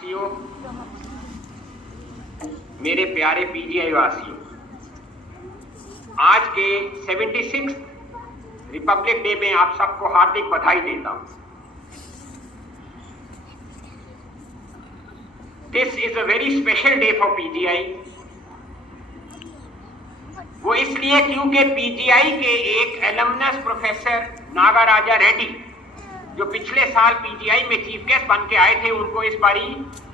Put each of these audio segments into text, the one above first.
वासियों, मेरे प्यारे पीजीआई वासियों, आज के 76 रिपब्लिक डे में आप सबको हार्दिक बधाई देता हूं। This is a very special day for PGI. वो इसलिए क्योंकि पीजीआई के एक एलमनस प्रोफेसर नागाराजा रेड्डी, जो पिछले साल पीजीआई में चीफ गेस्ट बन के आए थे, उनको इस बारी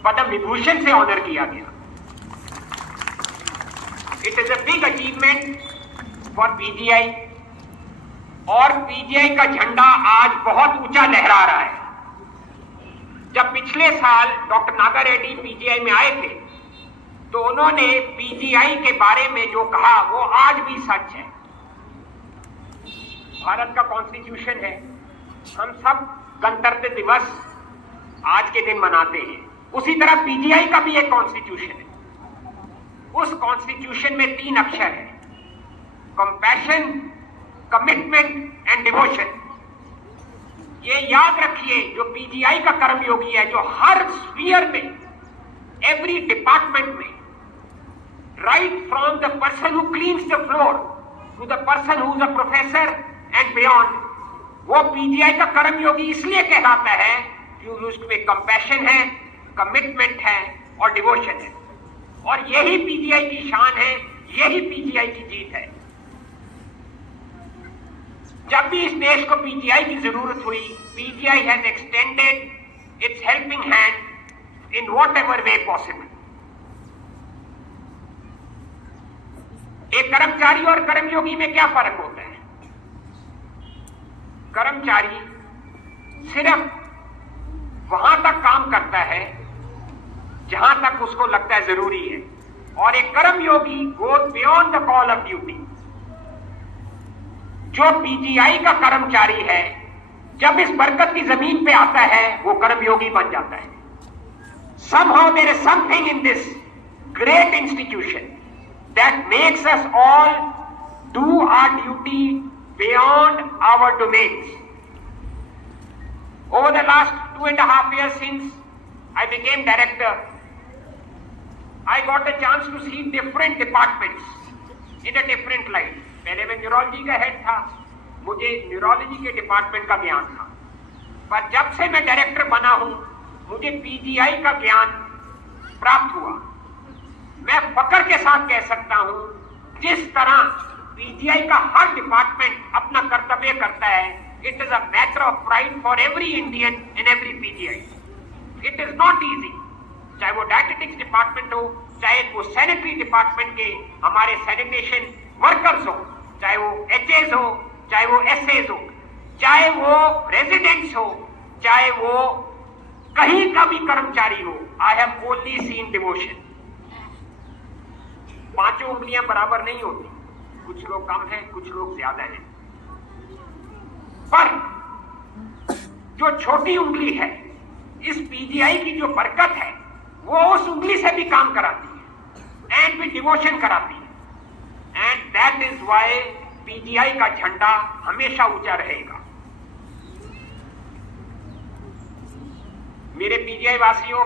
पद्म विभूषण से ऑनर किया गया। It is a big achievement for PGI और पीजीआई का झंडा आज बहुत ऊंचा लहरा रहा है। जब पिछले साल डॉक्टर नागा रेड्डी पीजीआई में आए थे तो उन्होंने पीजीआई के बारे में जो कहा वो आज भी सच है। भारत का कॉन्स्टिट्यूशन है, हम सब गणतंत्र दिवस आज के दिन मनाते हैं। उसी तरह पीजीआई का भी एक कॉन्स्टिट्यूशन है। उस कॉन्स्टिट्यूशन में 3 अक्षर है, कंपैशन, कमिटमेंट एंड डिवोशन। ये याद रखिए, जो पीजीआई का कर्मयोगी है, जो हर स्फीयर में, एवरी डिपार्टमेंट में, right from the person who cleans the floor to the person who is a professor and beyond, वो पीजीआई का कर्मयोगी इसलिए कहलाता है क्योंकि उसमें कंपैशन है, कमिटमेंट है और डिवोशन है। और यही पीजीआई की शान है, यही पीजीआई की जीत है। जब भी इस देश को पीजीआई की जरूरत हुई, PGI has extended it's helping hand in whatever way possible. एक कर्मचारी और कर्मयोगी में क्या फर्क होता है? कर्मचारी सिर्फ वहां तक काम करता है जहां तक उसको लगता है जरूरी है, और एक कर्मयोगी goes beyond the call of duty. जो पीजीआई का कर्मचारी है, जब इस बरकत की जमीन पे आता है, वो कर्मयोगी बन जाता है। Somehow there is something in this great institution that makes us all do our duty beyond our domains. Over the last 2.5 years since I became director, I got a chance to see different departments in a different light. पहले मैं neurology का head था, मुझे neurology के department का ज्ञान था, पर जब से मैं डायरेक्टर बना हूं, मुझे पीजीआई का ज्ञान प्राप्त हुआ। मैं फक्र के साथ कह सकता हूं, जिस तरह पीजीआई का हर डिपार्टमेंट अपना कर्तव्य करता है, it is a matter of pride for every Indian in every PGI. It is not easy, चाहे वो डायटेटिक्स डिपार्टमेंट हो, चाहे वो सैनिटरी डिपार्टमेंट के हमारे सैनिटेशन वर्कर्स हो, चाहे वो एचएस हो, चाहे वो एसएस हो, चाहे वो रेजिडेंट्स हो, चाहे वो कहीं का भी कर्मचारी हो। I have only seen devotion. 5 उंगलियां बराबर नहीं होती, कुछ लोग कम हैं, कुछ लोग ज्यादा हैं, पर जो छोटी उंगली है, इस पीजीआई की जो बरकत है, वो उस उंगली से भी काम कराती है एंड भी डिवोशन कराती है। And that is why PGI का झंडा हमेशा ऊंचा रहेगा। मेरे पीजीआई वासियों,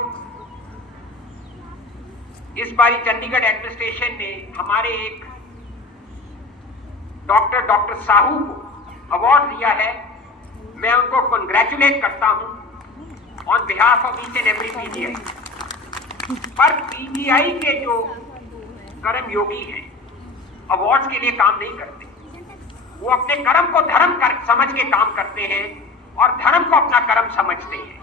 इस बारी चंडीगढ़ एडमिनिस्ट्रेशन ने हमारे एक डॉक्टर साहू को अवार्ड दिया है। मैं उनको कंग्रेचुलेट करता हूं on behalf of each and every PGI. पर पीजीआई के जो कर्मयोगी हैं, अवार्ड्स के लिए काम नहीं करते, वो अपने कर्म को धर्म समझ के काम करते हैं और धर्म को अपना कर्म समझते हैं।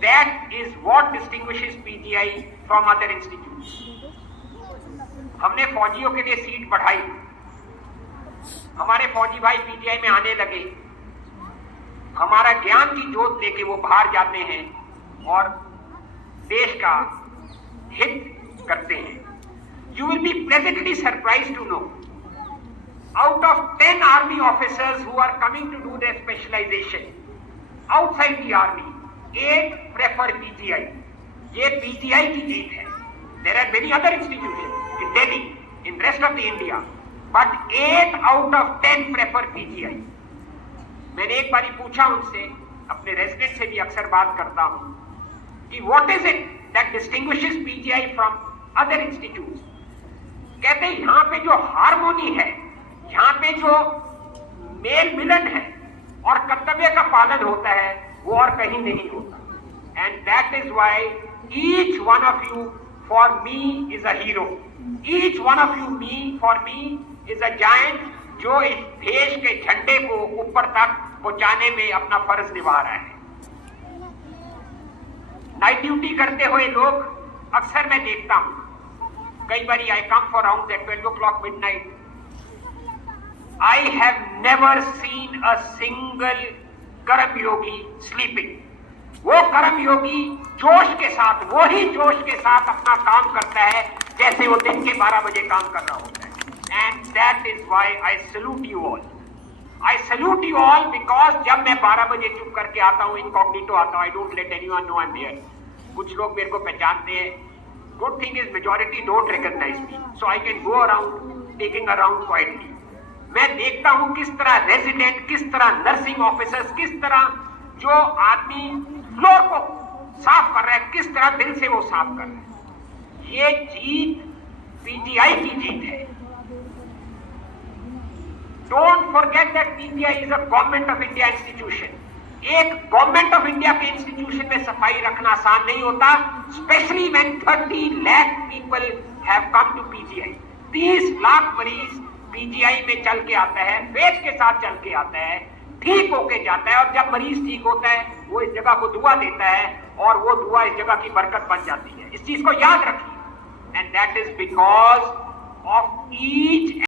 That is what distinguishes PGI from other institutes. हमने फौजियों के लिए सीट बढ़ाई, हमारे फौजी भाई पीजीआई में आने लगे, हमारा ज्ञान की जोत लेके वो बाहर जाते हैं और देश का हित करते हैं। You will be pleasantly surprised to know, out of 10 army officers who are coming to do their specialization outside the army, 8 prefer PGI. ये PGI की जीत है। There are many other institutions in Delhi, in rest of the India, but 8 out of 10 prefer PGI. मैंने एक बारी पूछा उनसे, अपने रेजिडेंट से भी अक्सर बात करता हूं, कि what is it that distinguishes PGI from other institutes. कहते हैं यहाँ पे जो हार्मोनी है, यहाँ पे जो मेल मिलन है और कर्तव्य का पालन होता है, वो और कहीं नहीं होता. And that is why each one of you for me is a hero. Each one of you for me is a giant जो इस देश के झंडे को ऊपर तक पहुंचाने में अपना फर्ज निभा रहा है. नाइट ड्यूटी करते हुए लोग अक्सर मैं देखता हूं, कई बार I come for round at 12 o'clock midnight. I have never seen a single कर्म योगी sleeping. वो कर्म योगी जोश के साथ, वो ही जोश के साथ अपना काम करता है जैसे वो दिन के 12 बजे काम कर रहा होता है. And that is why I salute you all. I salute you all because जब मैं 12 बजे चुप करके आता हूँ, इनकॉग्निटो आता हूँ, I don't let anyone know I'm there. कुछ लोग मेरे को पहचानते हैं. Good thing is majority don't recognize me, so I can go around taking around quietly. मैं देखता हूँ किस तरह रेजिडेंट, किस तरह नर्सिंग ऑफिसर्स, किस तरह जो आदमी फ्लोर को साफ कर रहा है, किस तरह दिल से वो साफ कर रहा है. ये जीत पीजीआई की जीत है. Don't forget that PGI is a government of India institution. एक गवर्नमेंट ऑफ इंडिया के इंस्टीट्यूशन में सफाई रखना आसान नहीं होता, specially when 30 lakh people have come to PGI. 30 lakh मरीज पीजीआई में चल के आता है, फेथ के साथ चल के आता है, ठीक होके जाता है, और जब मरीज ठीक होता है वो इस जगह को दुआ देता है और वो दुआ इस जगह की बरकत बन जाती है. इस चीज को याद रखिए. And that is because of each